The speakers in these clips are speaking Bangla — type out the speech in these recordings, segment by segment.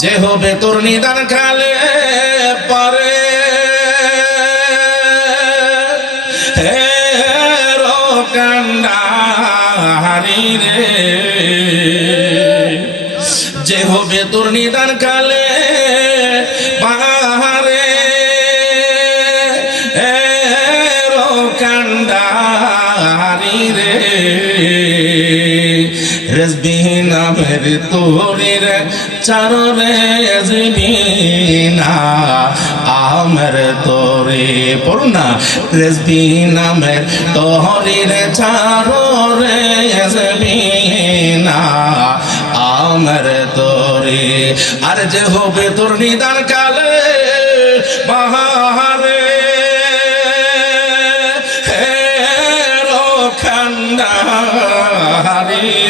যে হবে তোর নিদান কালে পরে কান্ডাহারি রে, যে হবে তোর নিদান কালে পাহাড়ে কান্ডাহারি রে, রেজবিহীন আমের তোরের চাররে রেজবিনা আমের তোরে পড়না, রেজবিহীন আমের তোরের চাররে রেজবিনা আমের তোরে। আর যে হবে তোর নিদান কালে বাহারে খান্ডাহারি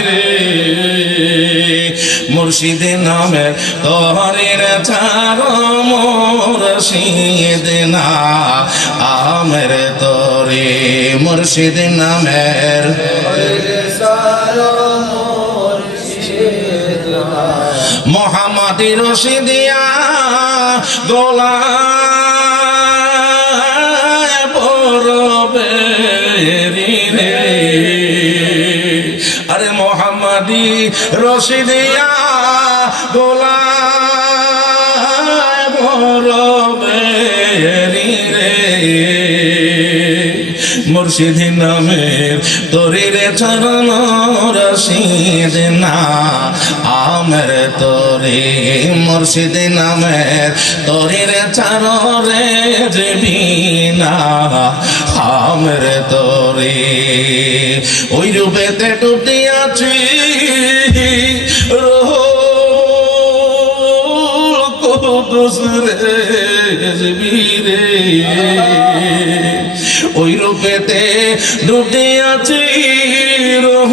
রে, মুর্শিদ নামের তোরের চার মুর্শিদ না আমের তোরে, মুর্শিদ নামের মোহাম্মদ রশিদিয়া গোলা পরবে রে, আরে মোহাম্মদি রশিদিয়া গোলা পরবে রে, মুর্শিদ নামের তোরের চরণ রশিদ না আমের তোরে, মুর্শিদ নামের তোরের চরণে জবিনা আমের তোরে। ওই রূপেতে ডুবে আছি রে, ওই রূপেতে ডুবে আছি রহ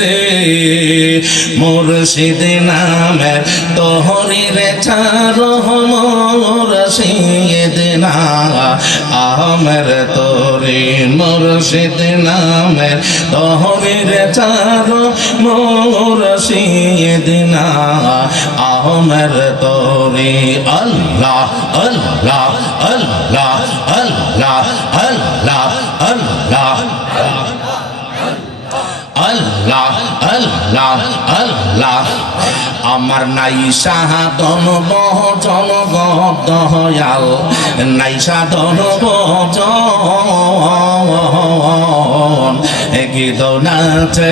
রে, মুর্শিদ নামের তোহরির চার মুর্শিদ না আমের তোরে, মুর্শিদ নামের তোহরির চার মুর্শিদ না আমের তোরে। আল্লাহ আল্লাহ আল্লাহ আল্লাহ আল্লাহ আল্লাহ আল্লাহ আল্লাহ আল্লাহ, আমার নাই সাধন বচন দয়াল, নাই সাধন বচন গীত নাচে